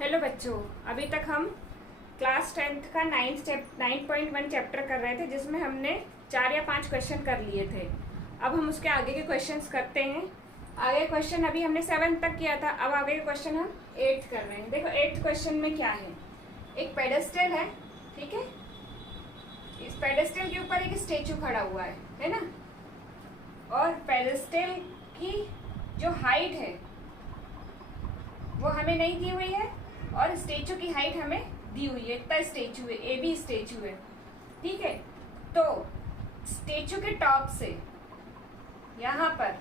Hello बच्चों, अभी तक हम क्लास 10th का 9.1 चैप्टर कर रहे थे, जिसमें हमने 4 या 5 क्वेश्चन कर लिए थे। अब हम उसके आगे के क्वेश्चंस करते हैं। आगे क्वेश्चन अभी हमने 7th तक किया था, अब आगे के क्वेश्चन हम 8th कर रहे हैं। देखो 8th क्वेश्चन में क्या है। एक पेडेस्टल है, ठीक है। इस पेडेस्टल के ऊपर एक स्टेचू खड़ा हुआ है ना। और पेडेस्टल की जो हाइट है वो हमें नहीं दी हुई है, और स्टेचू की हाइट हमें दी हुई है। इतना स्टेचू है, ए बी स्टेचू है, ठीक है। तो स्टेचू के टॉप से यहाँ पर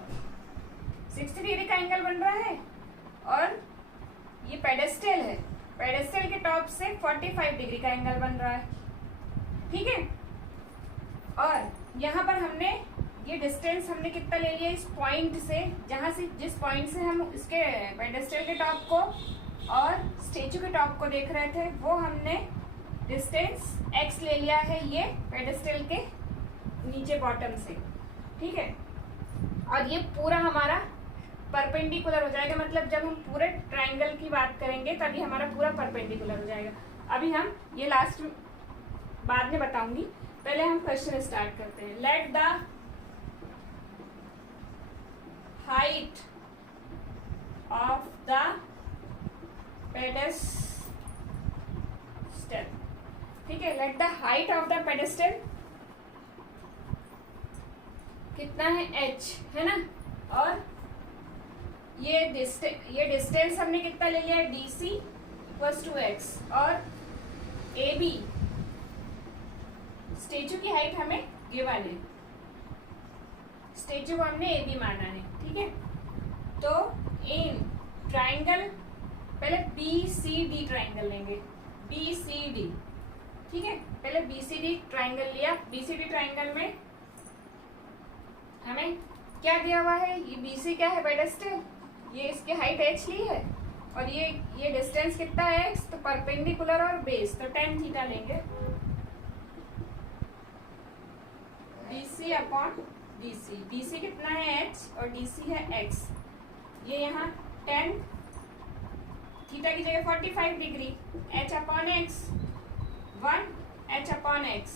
60 डिग्री का एंगल बन रहा है, और ये पेडेस्टल है, पेडेस्टल के टॉप से 45 डिग्री का एंगल बन रहा है, ठीक है। और यहाँ पर हमने ये डिस्टेंस हमने कितना ले लिया इस पॉइंट से, जहां से जिस पॉइंट से हम इसके पेडेस्टल के टॉप को और स्टेचू के टॉप को देख रहे थे, वो हमने डिस्टेंस x ले लिया है, ये पेडेस्टल के नीचे बॉटम से, ठीक है। और ये पूरा हमारा परपेंडिकुलर हो जाएगा, मतलब जब हम पूरे ट्राइंगल की बात करेंगे तभी हमारा पूरा परपेंडिकुलर हो जाएगा। अभी हम ये लास्ट बाद में बताऊंगी, पहले हम क्वेश्चन स्टार्ट करते हैं। Let the height of the pedestal, ठीक है। Late the height of the pedestal कितना है, h है ना। और ये डिस्टेंस हमने कितना ले लिया है, DC इक्वल्स टू x। और AB स्टेचू की हाइट हमें गिवन है, स्टेचू को हमने AB माना है, ठीक है। तो इन ट्राइंगल पहले BCD ट्राइंगल लेंगे, BCD, ठीक है। पहले BCD ट्राइंगल लिया। BCD ट्राइंगल में हमें क्या दिया हुआ है, ये BC क्या है, पेडेस्टल, ये इसकी हाइट h ली है, और ये डिस्टेंस कितना है x, तो परपेंडिकुलर और बेस, तो tan थीटा लेंगे, BC अपॉन DC। BC कितना है h और DC है x। ये यहाँ tan थीटा की जगह 45 degree, h upon x 1 h upon x,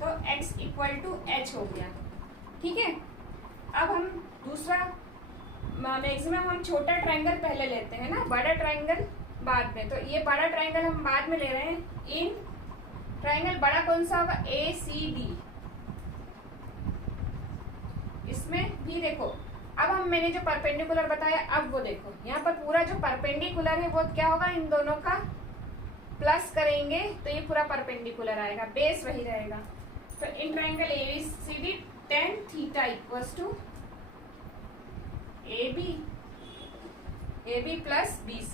तो x इक्वल टू h हो गया, ठीक है। अब हम दूसरा मैक्सिमम हम छोटा ट्राइंगल पहले लेते हैं ना, बड़ा ट्राइंगल बाद में। तो ये बड़ा ट्राइंगल हम बाद में ले रहे हैं। इन ट्राइंगल बड़ा कौन सा होगा, ACD। इसमें भी देखो, अब हम मैंने जो परपेंडिकुलर बताया, अब वो देखो यहाँ पर पूरा जो परपेंडिकुलर है वो क्या होगा, इन दोनों का प्लस करेंगे तो ये पूरा परपेंडिकुलर आएगा, बेस वही रहेगा। तो in triangle ABCD tan theta equals to AB plus BC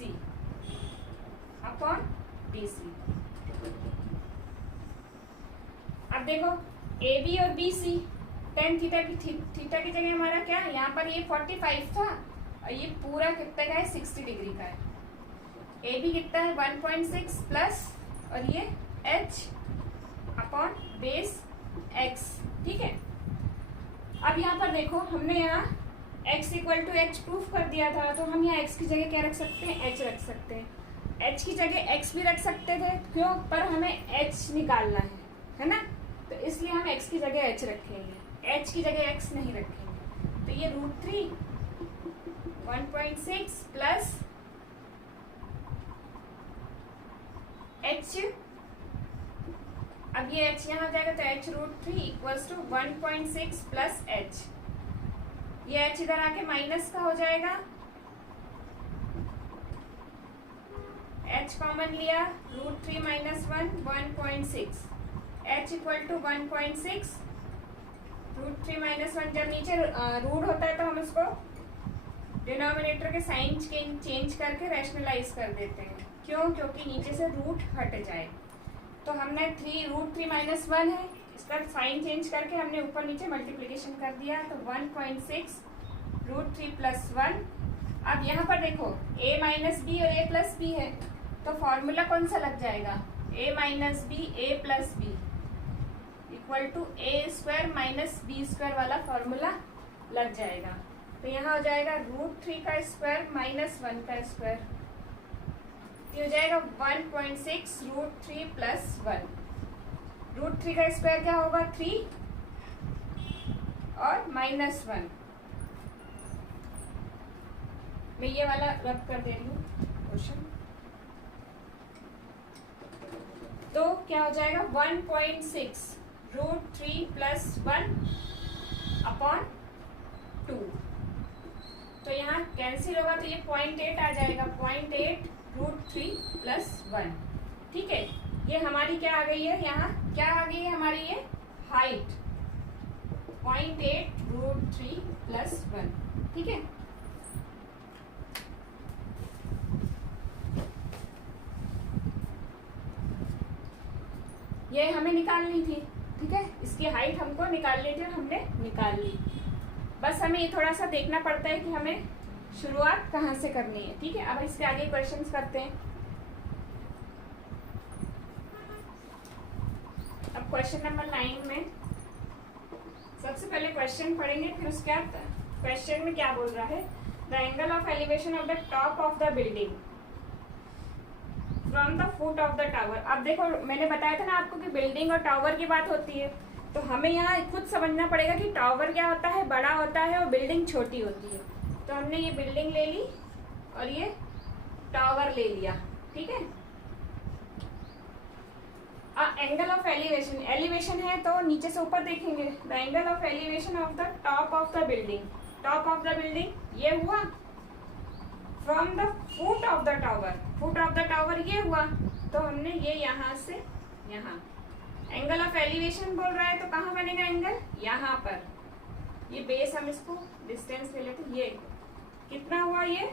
upon DC। अब देखो AB और BC, tan थीटा की जगह हमारा क्या है, यहाँ पर ये 45 था और ये पूरा कितने का है, 60 डिग्री का है। AB कितना है 1.6 प्लस, और ये h अपॉन बेस x, ठीक है। अब यहाँ पर देखो हमने यहाँ x equal to h proof कर दिया था, तो हम यहाँ x की जगह क्या रख सकते हैं, h रख सकते हैं। h की जगह x भी रख सकते थे, क्यों, पर हमें h निकालना है ना, तो इसलिए हम x की जगह h रखेंगे, h की जगह x नहीं रखेंगे। तो ये √3 1.6 प्लस h, अब ये h यहाँ आ जाएगा, तो h √3 equals to 1.6 plus h। ये h इधर आके माइनस का हो जाएगा, h कॉमन लिया, √3 minus 1.6, h equal to 1.6, √3 minus 1। जब नीचे रूट होता है तो हम उसको डिनोमिनेटर के साइन चेंज करके रैशनलाइज कर देते हैं, क्यों, क्योंकि नीचे से रूट हट जाए। तो हमने √3 माइनस 1 है, इसका साइन चेंज करके हमने ऊपर नीचे मल्टीप्लिकेशन कर दिया, तो 1.6 √3 प्लस 1। अब यहाँ पर देखो a माइनस बी और a प्लस बी है, तो फॉर्मूला कौन सा लग जाएगा, a minus B a plus B equal to a² minus b² वाला फॉर्मूला लग जाएगा। तो यहाँ हो जाएगा √3 का स्क्वायर माइनस 1 का स्क्वायर, ये हो जाएगा 1.6 √3 प्लस 1। √3 का स्क्वायर क्या होगा 3 और -1। मैं ये वाला रब कर दे रही हूँ क्वेश्चन। तो क्या हो जाएगा 1.6 √3 प्लस 1 अपॉन 2। तो यहाँ कैंसिल होगा तो ये 0.8 आ जाएगा। 0.8 √3 प्लस 1। ठीक है, ये हमारी क्या आ गई है, यहाँ क्या आ गई है हमारी ये हाइट 0.8 √3 प्लस 1। ठीक है, ये हमें निकालनी थी। ठीक है, इसकी हाइट हमको निकालनी थी और हमने निकाल ली। बस हमें ये थोड़ा सा देखना पड़ता है कि हमें शुरुआत कहाँ से करनी है। ठीक है, अब इसके आगे क्वेश्चंस करते हैं। अब क्वेश्चन नंबर 9 में सबसे पहले क्वेश्चन पढ़ेंगे, फिर उसके बाद क्वेश्चन में क्या बोल रहा है। The angle of elevation of the top of the building from the foot of the tower. अब देखो, मैंने बताया था ना आपको कि बिल्डिंग और टावर की बात होती है, तो हमें यहाँ खुद समझना पड़ेगा कि टावर क्या होता है, बड़ा होता है, और बिल्डिंग छोटी होती है। तो हमने ये बिल्डिंग ले ली और ये टावर ले लिया। ठीक है, एंगल ऑफ एलिवेशन, एलिवेशन है तो नीचे से ऊपर देखेंगे। The angle of elevation of the top of the building, top of the building ये हुआ from the foot of the tower, foot of the tower ये हुआ, तो हमने ये यहाँ से यहाँ। एंगल ऑफ एलिवेशन बोल रहा है तो कहाँ बनेगा एंगल, यहाँ पर। ये बेस हम इसको डिस्टेंस ले लेते, ये कितना हुआ, ये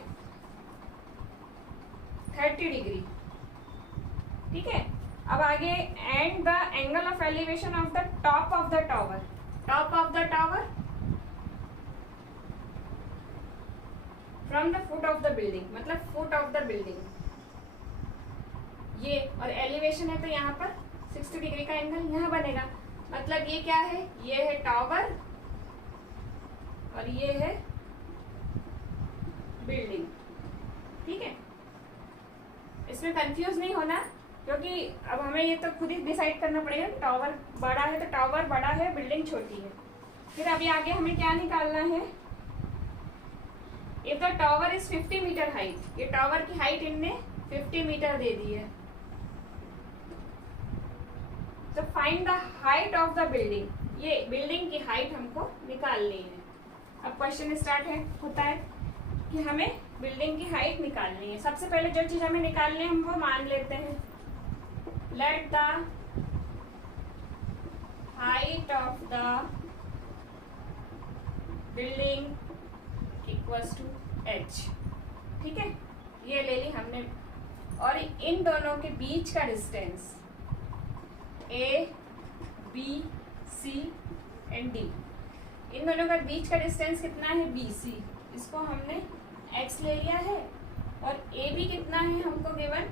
30 डिग्री। ठीक है, अब आगे and the angle of elevation of the top of the tower, top of the tower from the foot of the building, मतलब फुट ऑफ द बिल्डिंग ये, और एलिवेशन है तो यहाँ पर 60 डिग्री का एंगल यहाँ बनेगा। मतलब ये क्या है, ये है टावर और ये है बिल्डिंग। ठीक है, इसमें कंफ्यूज नहीं होना, क्योंकि अब हमें ये तो खुद ही डिसाइड करना पड़ेगा। टावर बड़ा है तो टावर बड़ा है, बिल्डिंग छोटी है। फिर अभी आगे हमें क्या निकालना है, if the tower is 50 metre height, ये टावर की हाइट इनने 50 मीटर दे दी है, तो find the height of the building, ये बिल्डिंग की हाइट हमको निकालनी है। अब क्वेश्चन स्टार्ट होता है कि हमें बिल्डिंग की हाइट निकालनी है। सबसे पहले जो चीज हमें निकालनी है हम वो मान लेते हैं। Let the height of the building equals to h। ठीक है, ये ले ली हमने, और इन दोनों के बीच का distance a, b, c and d, इन दोनों का बीच का डिस्टेंस कितना है bc, इसको हमने x ले लिया है, और ab कितना है हमको गिवन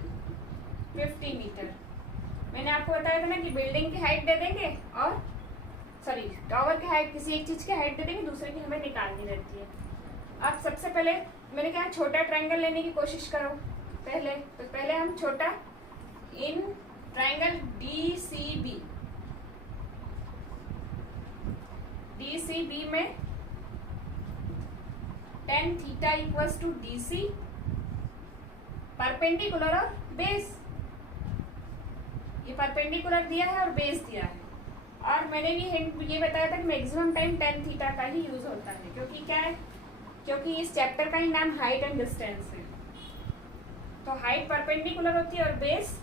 50 मीटर। मैंने आपको बताया था ना कि बिल्डिंग की हाइट दे देंगे, और सॉरी टावर की हाइट, किसी एक चीज की हाइट दे देंगे, दूसरे की हमें निकालनी रहती है। अब सबसे पहले मैंने कहा छोटा ट्रायंगल लेने की कोशिश करो पहले, तो पहले हम छोटा इन ट्रायंगल DCB, DCB में tan theta equals to DC, perpendicular और बेस, ये परपेंडिकुलर दिया है और बेस दिया है। और मैंने भी हिंट ये बताया था कि मैक्सिमम टाइम tan थीटा का ही यूज होता है, क्योंकि क्या है, क्योंकि इस चैप्टर का ही नाम हाइट एंड डिस्टेंस है। तो हाइट परपेंडिकुलर होती है और बेस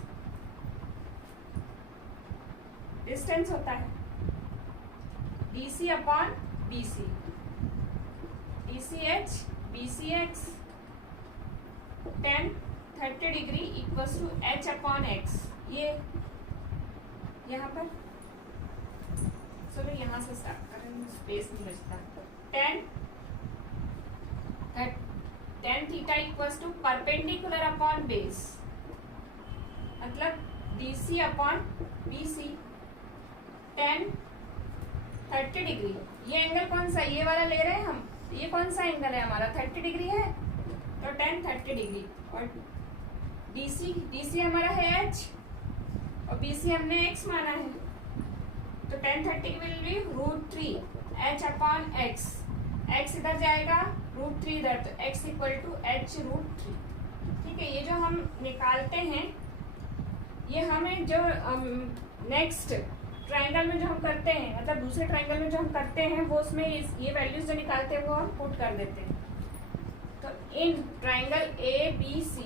डिस्टेंस होता है। DC upon BC, DCH BCX tan 30 degree equals to H upon X। ये यहाँ पर चलो यहाँ से स्टार्ट करें, स्पेस नहीं बचता। tan theta equals to perpendicular upon base, मतलब DC upon BC tan 30 degree. ये एंगल कौन सा, ये वाला ले रहे हैं हम, ये कौन सा एंगल है हमारा, 30 डिग्री है, तो tan 30 डिग्री, और DC हमारा है h और BC हमने x माना है, तो tan 30 will be √3 h upon x, x इधर जाएगा, √3 इधर, तो x इक्वल टू h √3। ठीक है, ये जो हम निकालते हैं, ये हमें जो नेक्स्ट ट्रायंगल में जो हम करते हैं, मतलब दूसरे ट्रायंगल में जो हम करते हैं, वो उसमें ये वैल्यूज जो निकालते हैं वो हम पुट कर देते हैं। तो इन ट्रायंगल ABC,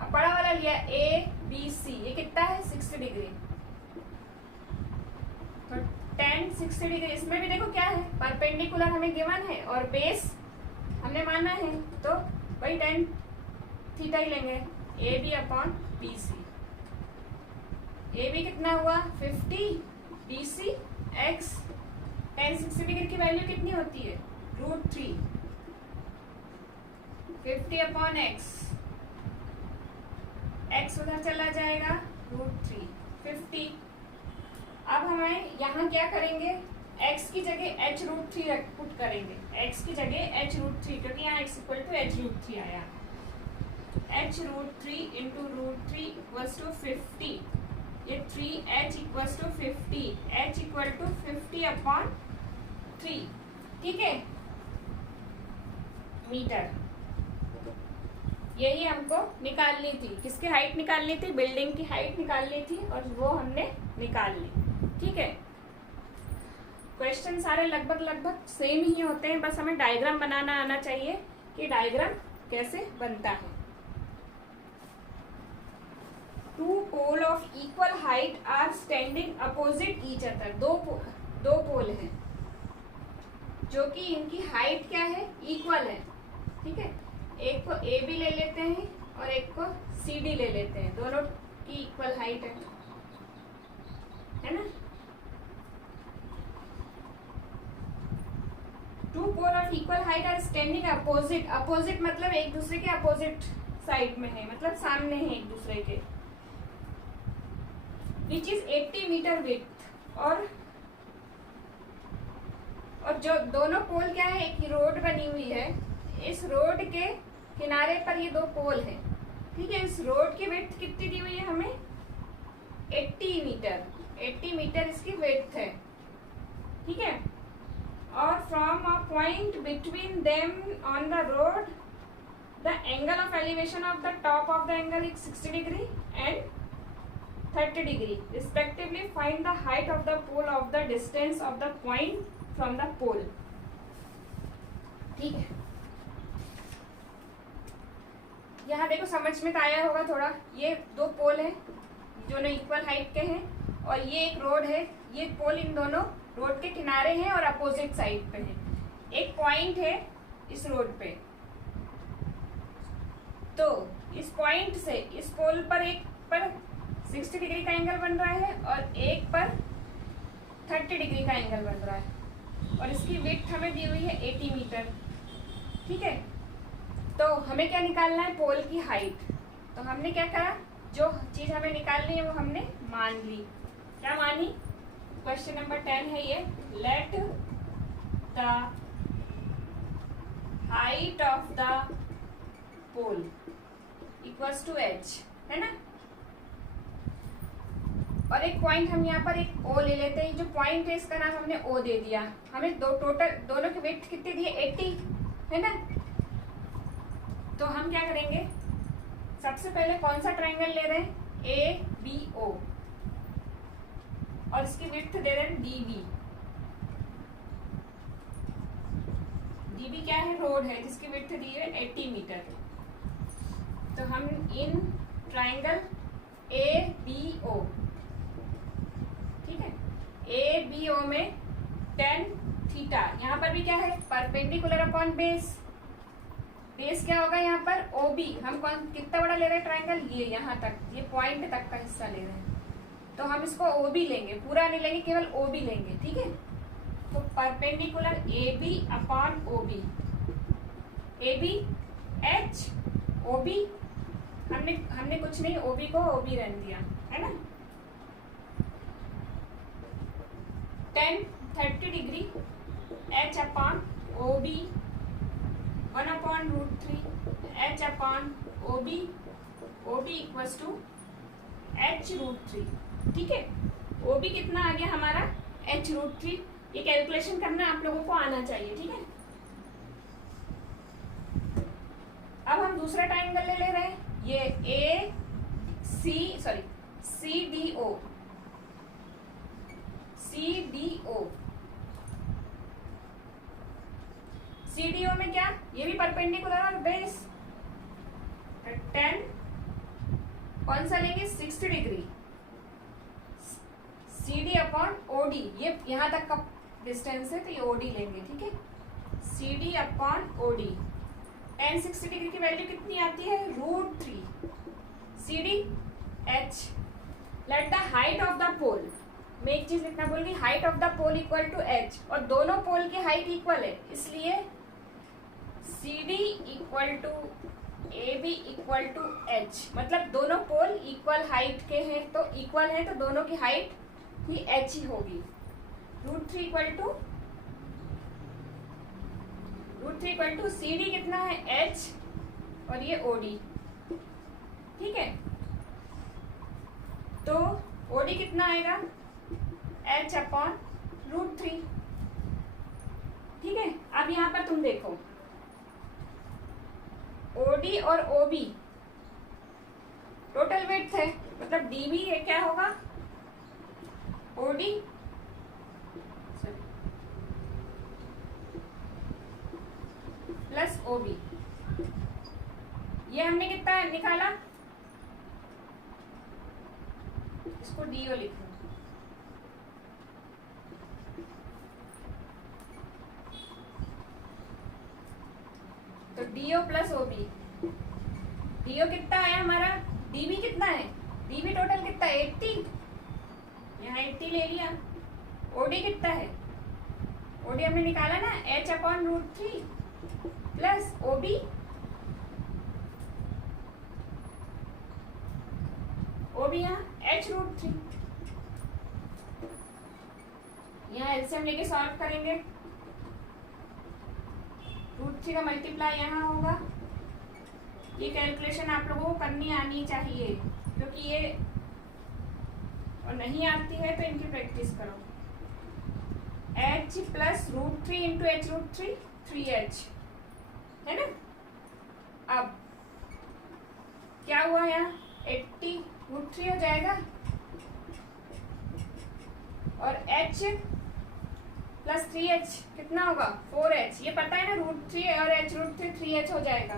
अब बड़ा वाला लिया ABC, ये कितना है 60 डिग्री, तो tan 60 डिग्री, इसमें भी देखो क्या है, परपेंडिकुलर हमें गिवन है और बेस हमने माना है, तो वही tan थीटा ही लेंगे, AB अपॉन BC। AB कितना हुआ 50, BC x, tan 60 डिग्री की वैल्यू कितनी होती है √3, 50 अपॉन x, x उधर चला जाएगा √3, 50। अब हमें यहाँ क्या करेंगे, x की जगह h √3 पुट करेंगे, x की जगह h √3, क्योंकि यहाँ x इक्वल टू h √3 आया, h √3 इंटू √3 इक्वल्स टू 50, ये 3h equals to 50, h equal to 50 upon 3, ठीक है, मीटर। यही हमको निकालनी थी, किसकी हाइट निकालनी थी, बिल्डिंग की हाइट निकालनी थी, और वो हमने निकाल ली। ठीक है, क्वेश्चन सारे लगभग सेम ही होते हैं, बस हमें डायग्राम बनाना आना चाहिए कि डायग्राम कैसे बनता है। Two pole of equal height are standing opposite each other, दो पोल हैं जो कि इनकी हाइट क्या है, इक्वल है। ठीक है, एक को AB ले लेते हैं और एक को CD ले लेते हैं, दोनों की इक्वल हाइट है ना। Two pole of equal height are standing opposite, opposite मतलब एक दूसरे के अपोजिट साइड में है, मतलब सामने है एक दूसरे के, विच इज 80 मीटर विड्थ, और जो दोनों पोल क्या है, एक रोड बनी हुई है, इस रोड के किनारे पर ये दो पोल हैं। ठीक है, इस रोड की विड्थ कितनी दी हुई है हमें, 80 मीटर, 80 मीटर इसकी विड्थ है। ठीक है, और from a point between them on the road the angle of elevation of the top of the angle is 60 degree and 30 degree respectively. Find the height of the pole of the distance of the point from the pole. ठीक है, यहाँ देखो समझ में तो आया होगा थोड़ा, ये दो पोल हैं जो ना इक्वल हाइट के हैं, और ये एक रोड है, ये पोल इन दोनों रोड के किनारे हैं और अपोजिट साइड पे है। एक पॉइंट है इस रोड पे, तो इस पॉइंट से इस पोल पर एक पर 60 डिग्री का एंगल बन रहा है और एक पर 30 डिग्री का एंगल बन रहा है, और इसकी विड्थ हमें दी हुई है 80 मीटर। ठीक है, तो हमें क्या निकालना है, पोल की हाइट। तो हमने क्या करा, जो चीज हमें निकालनी है वो हमने मान ली। क्या मानी, क्वेश्चन नंबर 10 है ये, let the height of the pole equals to h, है ना। और एक पॉइंट हम यहाँ पर एक O ले लेते हैं, जो पॉइंट है इसका नाम हमने O दे दिया। हमें दोनों की विड्थ कितनी दी है, 80, है ना। तो हम क्या करेंगे, सबसे पहले कौन सा ट्रायंगल ले रहे हैं, ABO, और इसकी विड्थ दे रहे हैं DB। DB क्या है, रोड है जिसकी विड्थ दी है 80 मीटर। तो हम इन ट्रायंगल ABO, ठीक है, ABO में tan थीटा, यहाँ पर भी क्या है, परपेंडिकुलर अपॉन बेस। बेस क्या होगा यहाँ पर, OB। हम कितना बड़ा ले रहे हैं ट्रायंगल, ये यहाँ तक, ये पॉइंट तक का हिस्सा ले रहे हैं, तो हम इसको OB लेंगे, पूरा नहीं लेंगे, केवल OB लेंगे। ठीक है, तो perpendicular AB upon OB, AB H OB, हमने कुछ नहीं, OB को OB रहने दिया, है ना। tan 30 degree H upon OB 1/√3 H upon OB O B equals to h√3। ठीक है, ओ बी कितना आ गया हमारा h√3। ये कैलकुलेशन करना आप लोगों को आना चाहिए। ठीक है, अब हम दूसरा ट्रायंगल ले रहे हैं, ये ए सी डी ओ। सीडीओ में क्या, ये भी परपेंडिकुलर और बेस 10 कौन सा लेंगे 60 डिग्री। CD अपॉन ओडी, ये यहां तक का डिस्टेंस है तो ये ओडी लेंगे। ठीक है, CD अपॉन ओडी। 10 60 डिग्री की वैल्यू कितनी आती है √3 CD H। Let the height of the pole, मैं एक चीज लिखना भूल गई, height of the pole equal to H, और दोनों पोल की हाइट इक्वल है, इसलिए CD equal to AB equal to H। मतलब दोनों पोल इक्वल हाइट के हैं, तो इक्वल है तो दोनों की हाइट ही H ही होगी। √3 इक्वल टू CD कितना है H और ये OD। ठीक है, तो OD कितना आएगा H अपॉन √3। ठीक है, अब यहां पर तुम देखो OD और OB टोटल वेट है, मतलब DB है क्या होगा OD प्लस OB। ये हमने कितना निकाला, इसको DO लिखो। तो DO प्लस OB, DO कितना है हमारा, DB कितना है, DB टोटल कितना है 80, यहाँ 80 ले लिया। OD कितना है, OD हमने निकाला ना H अपॉन √3 प्लस OB यहाँ h√3। यहाँ एलसीएम लेके सॉल्व करेंगे, √3 का मल्टीप्लाई यहाँ होगा। ये कैलकुलेशन आप लोगों को करनी आनी चाहिए, क्योंकि ये और नहीं आती है तो इनकी प्रैक्टिस करो। h plus √3 into h√3 3h है ना। अब क्या हुआ यहाँ 80 √3 हो जाएगा, और h प्लस 3h कितना होगा 4h। ये पता है ना √3 और h√3 3h हो जाएगा।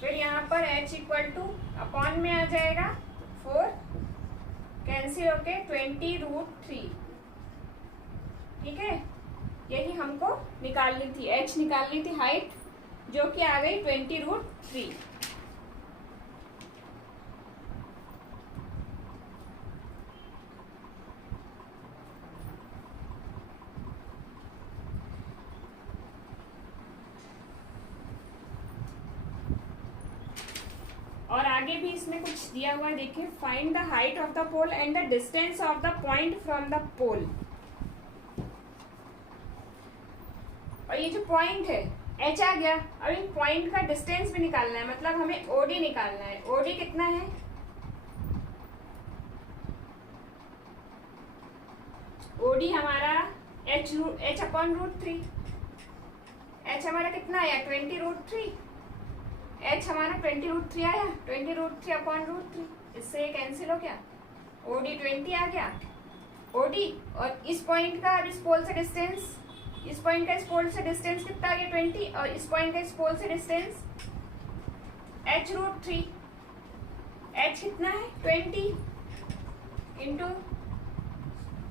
फिर यहाँ पर h इक्वल टू अपॉन में आ जाएगा 4 कैंसिल होके 20√3। ठीक है, यही हमको निकालनी थी, h निकालनी थी हाइट, जो कि आ गई 20√3। और आगे भी इसमें कुछ दिया हुआ है, देखिए find the height of the pole and the distance of the point from the pole. और ये जो पॉइंट है h आ गया, अब इन पॉइंट का डिस्टेंस भी निकालना है, मतलब हमें OD निकालना है। OD कितना है, OD हमारा h अपॉन √3। h हमारा कितना आया 20√3, h हमारा 20√3 आया, 20√3 अपॉन √3। इससे ये कैंसिल हो गया, OD 20 आ गया OD। और इस पॉइंट का और इस पोल से डिस्टेंस, इस पॉइंट का इस पोल से डिस्टेंस कितना आ गया 20, और इस पॉइंट का इस पोल से डिस्टेंस h√3। h कितना है 20 इंटू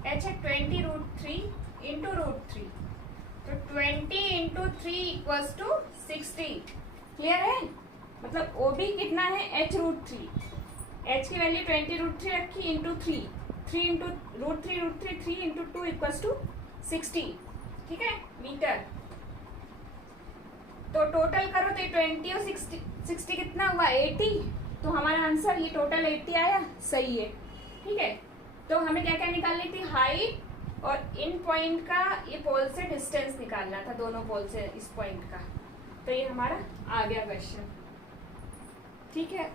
h है 20√3 इंटू √3, तो 20 इंटू 3 इक्वल्स टू 60। क्लियर है, मतलब OB कितना है h√3, h की वैल्यू 20√3 रखी into 3 into √3 3 into 2 equals to 60। ठीक है मीटर। तो टोटल करो तो 20 और 60 कितना हुआ 80, तो हमारा आंसर ये टोटल 80 आया, सही है। ठीक है, तो हमें क्या क्या निकालनी थी, हाइट और इन पॉइंट का ये पोल से डिस्टेंस निकालना था, दोनों पोल से इस पॉइंट का। तो ये हमारा आ गया क्वेश्चन। ठीक है,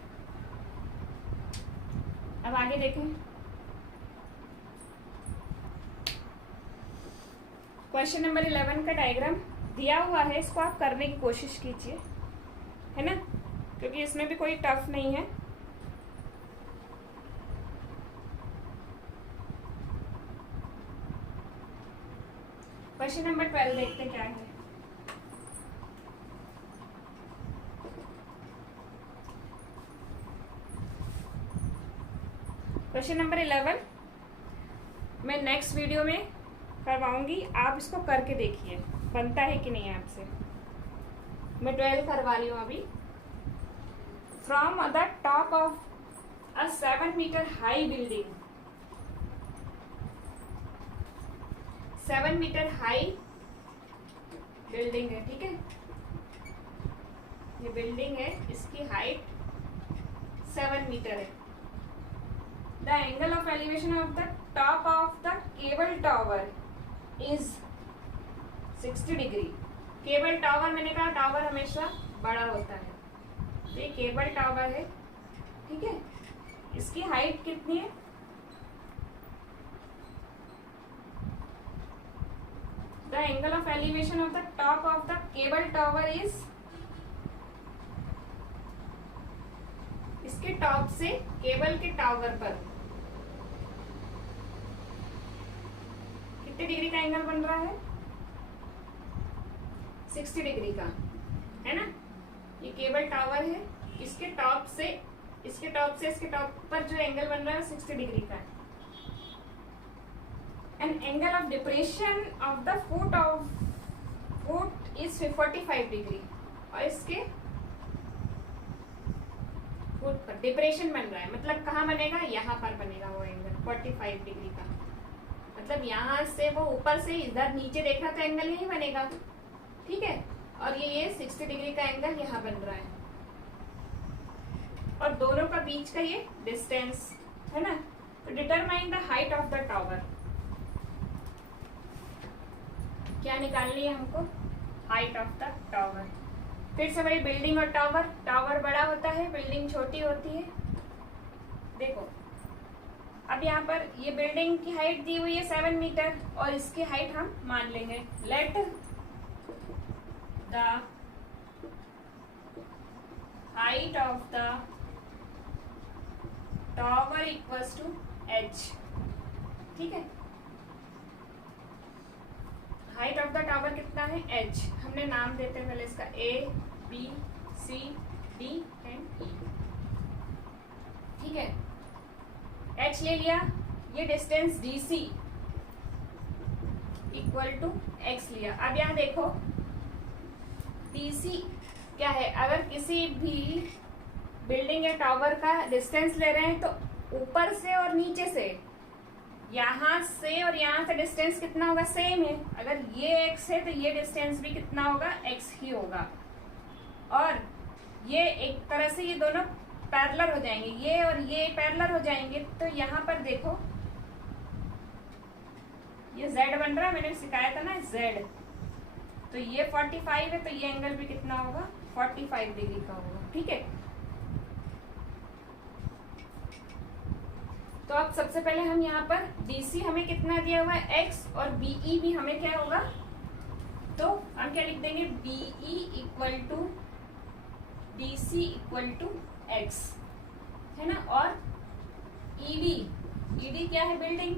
अब आगे देखें, क्वेश्चन नंबर 11 का डायग्राम दिया हुआ है, इसको आप करने की कोशिश कीजिए, है ना, क्योंकि इसमें भी कोई टफ नहीं है। क्वेश्चन नंबर 12 देखते क्या है। क्वेश्चन नंबर 11 मैं नेक्स्ट वीडियो में करवाऊंगी, आप इसको करके देखिए बनता है कि नहीं आपसे। मैं 12 करवा रही हूँ अभी। From the top of a 7 metre high building, 7 metre high building है, ठीक है, ये बिल्डिंग है, इसकी हाइट 7 मीटर है। The angle of elevation of the top of the cable tower is 60 degree. Cable tower, मैंने कहा टावर हमेशा बड़ा होता है, तो ये केबल टावर है, ठीक है, इसकी हाइट कितनी है, the angle of elevation of the top of the cable tower is, इसके टॉप से केबल के टावर पर कितने डिग्री का एंगल बन रहा है, 60 डिग्री का, है ना। ये केबल टावर है, इसके टॉप से इसके टॉप पर जो एंगल बन रहा है 60 डिग्री का है। And angle of depression of the foot is 45 degree, और इसके फुट पर डिप्रेशन बन रहा है, मतलब कहाँ बनेगा, यहाँ पर बनेगा वो एंगल 45 डिग्री का, मतलब यहाँ से वो ऊपर से इधर नीचे देख रहा तो एंगल यही बनेगा, ठीक है, और ये 60 डिग्री का एंगल यहाँ बन रहा है, और दोनों का बीच का ये डिस्टेंस है ना। तो determine the height of the tower, क्या निकालनी है हमको, हाइट ऑफ द टावर। फिर से वही बिल्डिंग और टावर, टावर बड़ा होता है, बिल्डिंग छोटी होती है। देखो अब यहाँ पर ये बिल्डिंग की हाइट दी हुई है 7 मीटर, और इसकी हाइट हम मान लेंगे, let the height of the tower equals to h, ठीक है, हाइट ऑफ द टावर कितना है, h, हमने नाम देते हैं पहले इसका A B C D and E, ठीक है, h ले लिया, ये distance DC equal to x लिया। अब यहाँ देखो DC क्या है, अगर किसी भी बिल्डिंग या टावर का डिस्टेंस ले रहे हैं तो ऊपर से और नीचे से, यहाँ से और यहाँ से डिस्टेंस कितना होगा, सेम है। अगर ये x है तो ये डिस्टेंस भी कितना होगा, x ही होगा, और ये एक तरह से ये दोनों पैरेलल हो जाएंगे, ये और ये पैरेलल हो जाएंगे। तो यहाँ पर देखो ये z बन रहा है, मैंने सिखाया था ना z, तो ये 45 है, तो ये एंगल भी कितना होगा, 45 डिग्री का होगा, ठीक है। तो अब सबसे पहले हम यहाँ पर DC हमें कितना दिया हुआ है, x, और BE भी हमें क्या होगा, तो हम क्या लिख देंगे, BE equal to DC equal to x, है ना, और ED क्या है, बिल्डिंग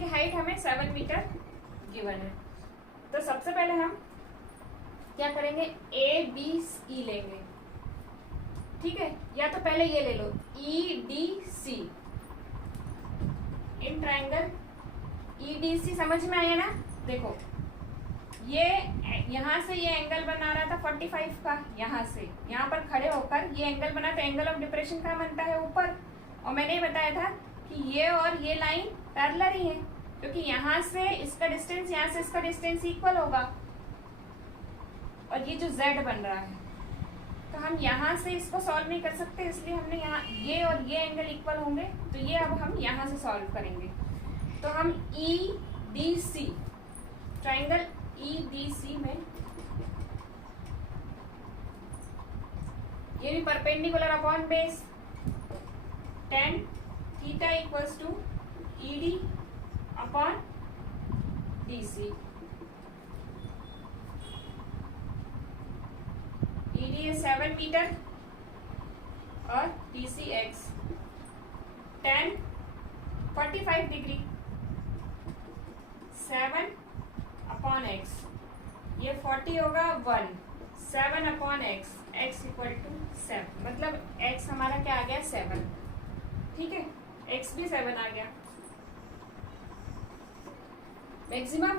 की हाइट हमें 7 मीटर गिवन है। तो सबसे पहले हम क्या करेंगे, ABC लेंगे, ठीक है, या तो पहले ये ले लो EDC, इन ट्रायंगल EDC समझ में आया ना। देखो ये यहाँ से ये एंगल बना रहा था 45 का, यहाँ से यहाँ पर खड़े होकर ये एंगल बना, तो एंगल ऑफ डिप्रेशन का बनता है ऊपर, और मैंने ये बताया था कि ये और ये लाइन पैरेलल ही है, क्योंकि यहाँ से इसका डिस्टेंस, यहाँ से इसका डिस्टेंस इक्वल होगा, और ये जो z बन रहा है, तो हम यहाँ से इसको सॉल्व नहीं कर सकते, इसलिए हमने यहाँ ये और ये एंगल इक्वल होंगे, तो ये अब हम यहाँ से सॉल्व करेंगे। तो हम EDC, ट्रायंगल EDC में ये भी perpendicular upon base, tan theta equals to ED upon DC। ED है 7 मीटर और DC x, tan 45 degree, 7 upon x, ये 40 होगा 1, 7 upon x, x equal to 7, मतलब x हमारा क्या आ गया 7। ठीक है, x भी 7 आ गया। मैक्सिमम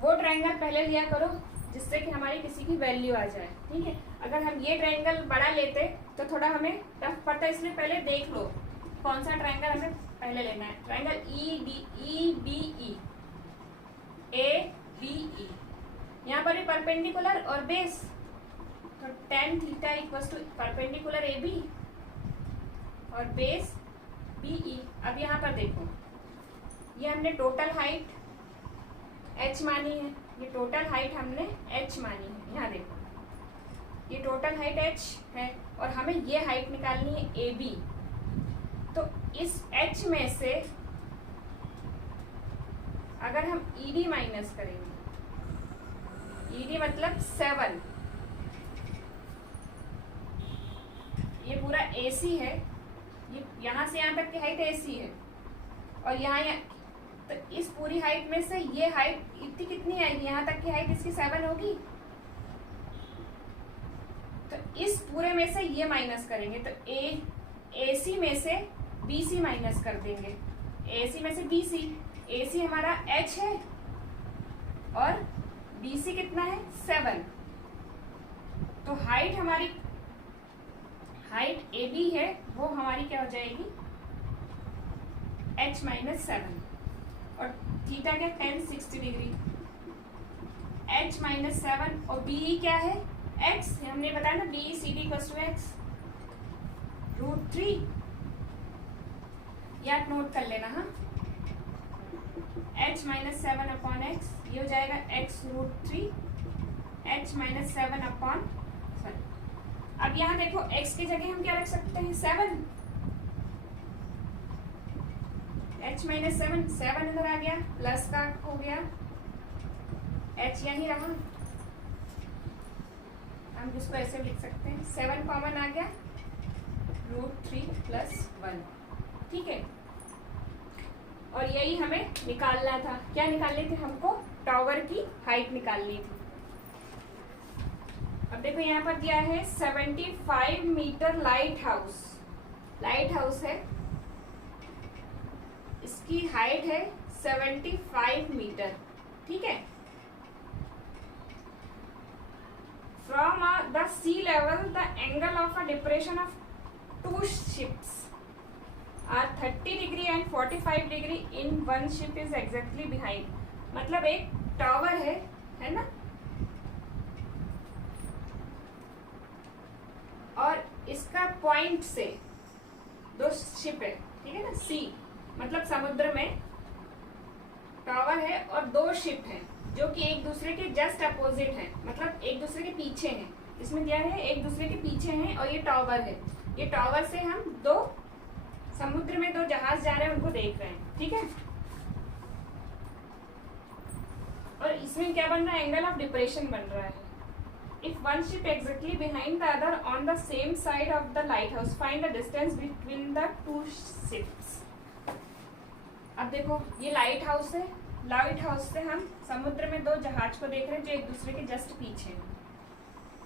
वो ट्रायंगल पहले लिया करो जिससे कि हमारी किसी की वैल्यू आ जाए। ठीक है, अगर हम ये ट्रायंगल बड़ा लेते तो थोड़ा हमें टफ पड़ता है, इसलिए पहले देख लो कौन सा ट्रायंगल हमें पहले लेना है। ट्रायंगल EBE, ABE, यहाँ पर भी परपेंडिकुलर और बेस, तो tan theta equals to perpendicular AB और बेस BE। अब यहाँ पर देखो, ये हमने टोटल हाइट h मानी है, ये टोटल हाइट हमने h मानी है। यहाँ देखो, ये टोटल हाइट h है और हमें ये हाइट निकालनी है AB। तो इस h में से अगर हम ED माइनस करेंगे, ED मतलब 7, ये पूरा AC है, ये यहाँ से यहाँ तक की हाइट AC है और यहाँ तो इस पूरी हाइट में से ये हाइट इतनी कितनी आएगी, यहाँ तक की हाइट इसकी 7 होगी। तो इस पूरे में से ये माइनस करेंगे तो AC में से BC माइनस कर देंगे, AC में से BC, AC हमारा H है और BC कितना है 7। तो हाइट हमारी, हाइट AB है वो हमारी क्या हो जाएगी H माइनस 7 और थीटा क्या tan 60 डिग्री, H माइनस 7 और BE क्या है x, हमने बताया ना BE CD equals to x √3, ये आप नोट कर लेना। हाँ, H माइनस 7 अपॉन x, ये हो जाएगा x √3, H माइनस 7 अपॉन, अब यहाँ देखो x की जगह हम क्या रख सकते हैं 7, h माइनस 7 इधर आ गया, प्लस का हो गया, h यहीं रहा, हम इसको ऐसे लिख सकते हैं 7 कॉमन आ गया √3 + 1। ठीक है, और यही हमें निकालना था, क्या निकालनी थी हमको, टावर की हाइट निकालनी थी। अब देखो यहाँ पर दिया है 75 metre lighthouse, lighthouse है, इसकी हाइट है 75 मीटर। ठीक है, from the sea level the angle of a depression of 2 ships are 30 degree and 45 degree in 1 ship is exactly behind. मतलब एक टावर है ना, और इसका पॉइंट से 2 शिप है, ठीक है ना, सी मतलब समुद्र में टावर है और 2 शिप हैं जो कि एक दूसरे के जस्ट अपोजिट हैं, मतलब एक दूसरे के पीछे हैं। इसमें क्या है, एक दूसरे के पीछे हैं और ये टावर है, ये टावर से हम 2 समुद्र में 2 जहाज जा रहे हैं उनको देख रहे हैं। ठीक है, और इसमें क्या बन रहा है, एंगल ऑफ डिप्रेशन बन रहा है। If one ship exactly behind the other on the same side of the lighthouse, find the distance between the 2 ships। अब देखो ये लाइट हाउस है, लाइट हाउस से हम समुद्र में 2 जहाज को देख रहे हैं जो एक दूसरे के जस्ट पीछे हैं।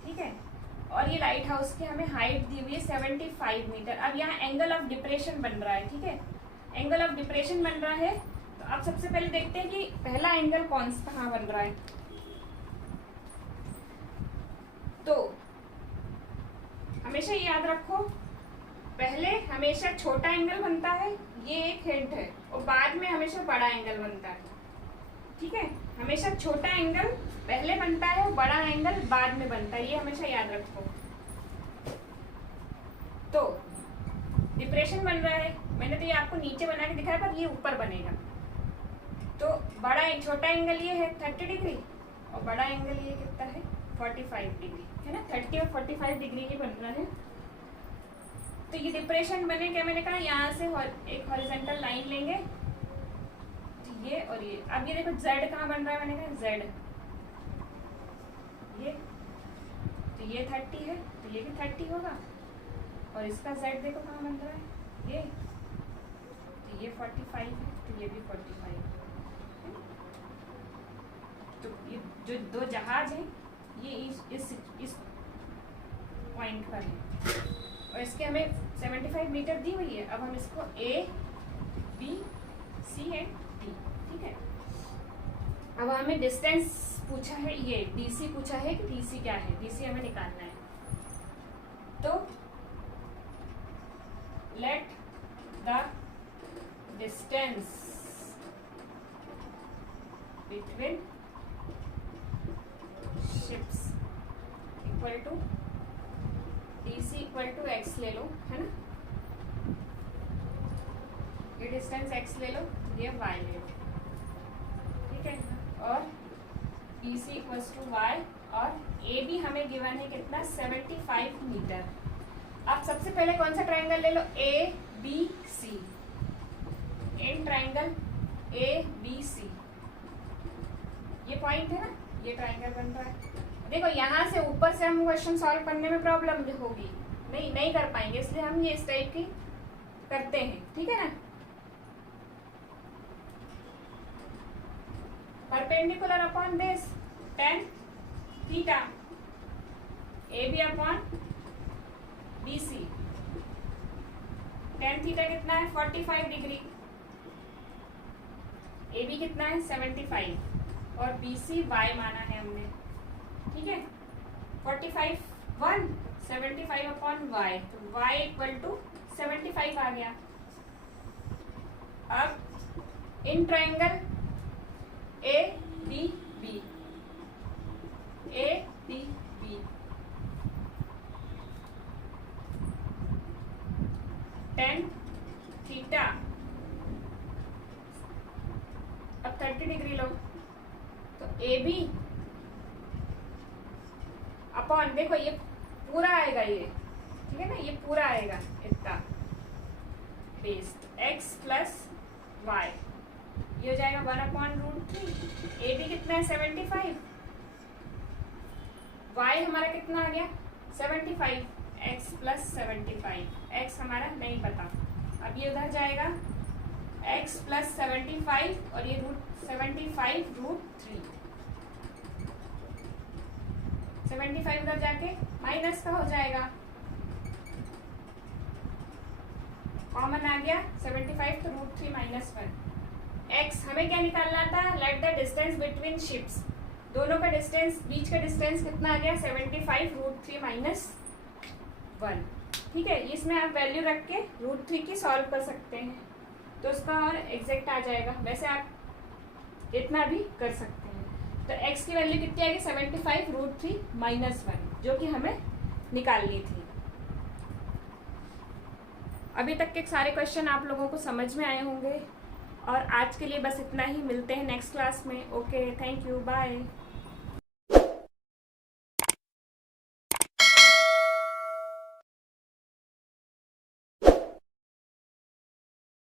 ठीक है, और ये लाइट हाउस की हमें हाइट दी हुई है 75 मीटर। अब यहाँ एंगल ऑफ डिप्रेशन बन रहा है। ठीक है, एंगल ऑफ डिप्रेशन बन रहा है, तो अब सबसे पहले देखते हैं कि पहला एंगल कहाँ बन रहा है। तो हमेशा याद रखो, पहले हमेशा छोटा एंगल बनता है, ये एक हिंट है, और बाद में हमेशा बड़ा एंगल बनता है। ठीक है, हमेशा छोटा एंगल पहले बनता है और बड़ा एंगल बाद में बनता है, ये हमेशा याद रखो। तो डिप्रेशन बन रहा है, मैंने तो ये आपको नीचे बना के दिखाया, पर ये ऊपर बनेगा। तो छोटा एंगल ये है 30 डिग्री और बड़ा एंगल ये कितना है 45 डिग्री है ना, 30 और 45 डिग्री ये बन रहा है। तो ये डिप्रेशन बने क्या, मैंने कहा यहाँ से एक हॉरिजॉन्टल लाइन लेंगे, ये और ये। अब ये देखो जेड कहाँ बन रहा है, मैंने कहा जेड ये, तो ये 30 है तो ये भी 30 होगा, और इसका जेड देखो कहाँ बन रहा है, ये, तो ये 45 है तो ये भी 45 है। तो ये जो दो जहाज हैं ये इस पॉइंट पर है, और इसके हमें 75 मीटर दी हुई है। अब हम इसको A B C and D, ठीक है। अब हमें डिस्टेंस पूछा है, ये डीसी पूछा है कि डीसी क्या है, डीसी हमें निकालना है। तो let the distance between ships equal to DC equal to x ले लो, है ना, ये डिस्टेंस एक्स ले लो, ये वाई ले लो, ठीक है। और BC इक्वल्स टू वाई, और ए बी हमें गिवन है कितना, 75 मीटर। अब सबसे पहले कौन सा ट्राइंगल ले लो, A B C, in triangle A B C, ये पॉइंट है ना, ये ट्राइंगल बन रहा है। देखो यहाँ से ऊपर से हम क्वेश्चन सॉल्व करने में प्रॉब्लम होगी, नहीं कर पाएंगे, इसलिए हम ये इस टाइप की करते हैं, ठीक है ना। Perpendicular upon this tan theta, A B upon B C, tan theta कितना है 45 डिग्री, ए बी कितना है 75, और बी सी वाई माना है हमने, ठीक है। 45 1 75 अपॉन वाई, तो वाई इक्वल टू 75 आ गया। अब in triangle A B B, A B B, tan theta, अब 30 डिग्री लो, तो ए बी अपॉन, देखो ये पूरा आएगा ये, ठीक है ना, ये पूरा आएगा इतना बेस्ड एक्स प्लस वाई, ये हो जाएगा 1/√3। ए बी कितना है 75, वाई हमारा कितना आ गया 75, एक्स प्लस 75, एक्स हमारा नहीं पता, अब ये उधर जाएगा एक्स प्लस 75, और ये √75√3, 75 उधर जाके माइनस का हो जाएगा, कॉमन आ गया 75, तो √3 - 1। एक्स हमें क्या निकालना था, late the distance between ships, दोनों का डिस्टेंस, बीच का डिस्टेंस कितना आ गया 75, √3 - 1, ठीक है। इसमें आप वैल्यू रख के √3 की सॉल्व कर सकते हैं, तो उसका और एग्जैक्ट आ जाएगा। वैसे आप इतना भी कर सकते हैं। तो x की वैल्यू कितनी आएगी 75, √3 - 1, जो कि हमें निकालनी थी। अभी तक के सारे क्वेश्चन आप लोगों को समझ में आए होंगे, और आज के लिए बस इतना ही। मिलते हैं नेक्स्ट क्लास में। Okay, thank you, bye.